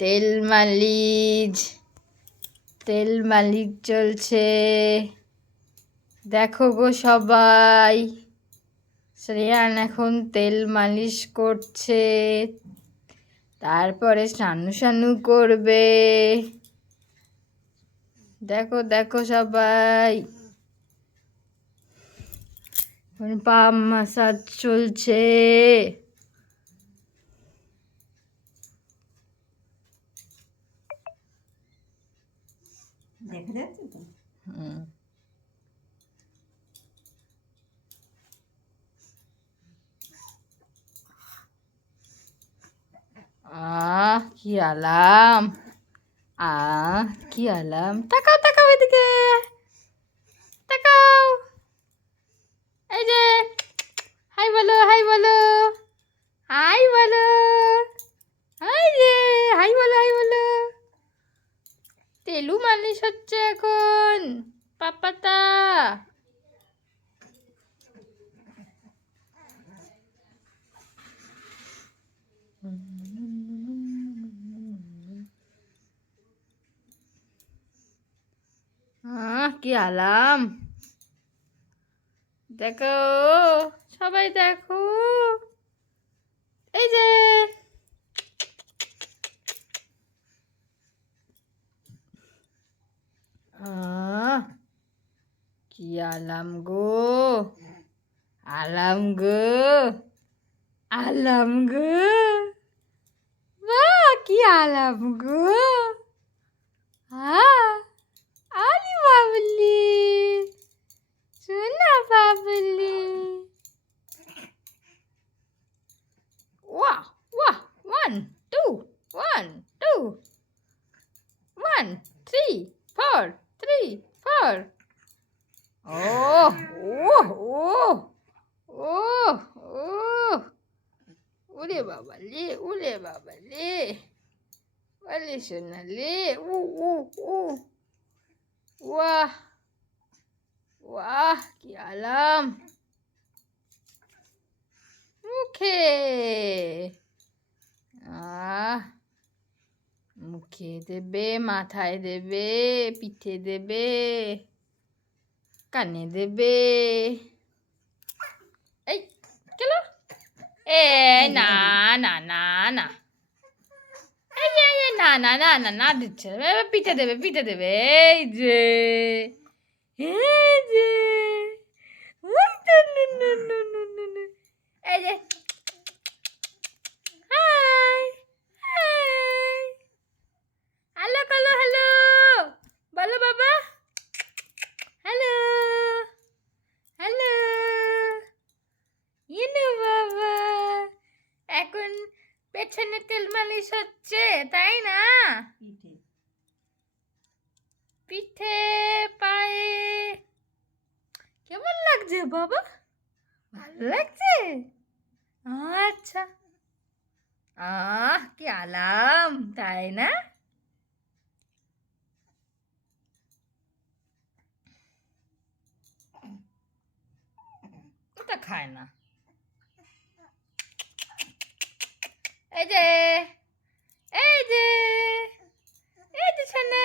তেল মালিশ চলছে। দেখো গো সবাই, শ্রেয়ান এখন তেল মালিশ করছে, তারপরে স্নানু করবে। দেখো দেখো সবাই, পাম মাসাজ চলছে। দেখা যাচ্ছে তো? কি আলাম, কি আলাম। তাকাও তাকাও এদিকে, তাকাও। এই যে হাই বলো, হাই বলো, হাই বলো, হাই যে হাই বলো, হাই বলো। তেলু মালিশ হচ্ছে এখন, পাপাতা। কি আলাম। দেখো সবাই, দেখো এই যে কি আলাম গো, আলাম গো, আলাম গো, কি আলাম গো। আলি বাবলি, সোনা Babli. Wow, wow, 1, 2, 1, 2, 1, 3, 4, 3, 4. Oh, oh, oh, oh, oh. ওরে বাবা লে, ওরে বাবা লে, বলে শোনা লে। ওয়াহ, ওয়াহ, কি আলাম। মুখে, মুখে দেবে, মাথায় দেবে, পিঠে দেবে, কানে দেবে। এই কেন? এ না না না না, এই যে না না না না না দিচ্ছে, পিঠে দেবে, পিঠে দেবে। এই যে, এই যে, এই যে, high high, hello hello hello বলো বাবা, হ্যালো হ্যালো, ইনু বাবা। এখন পেছনে তেল মালিশ হচ্ছে, তাই না? পিঠে, পায়ে। কেমন লাগছে বাবা? ভালো লাগছে? আচ্ছা, কি আলাম, তাই না? ওটা খায় না। এই যে, এই যে, এই যে সোনা।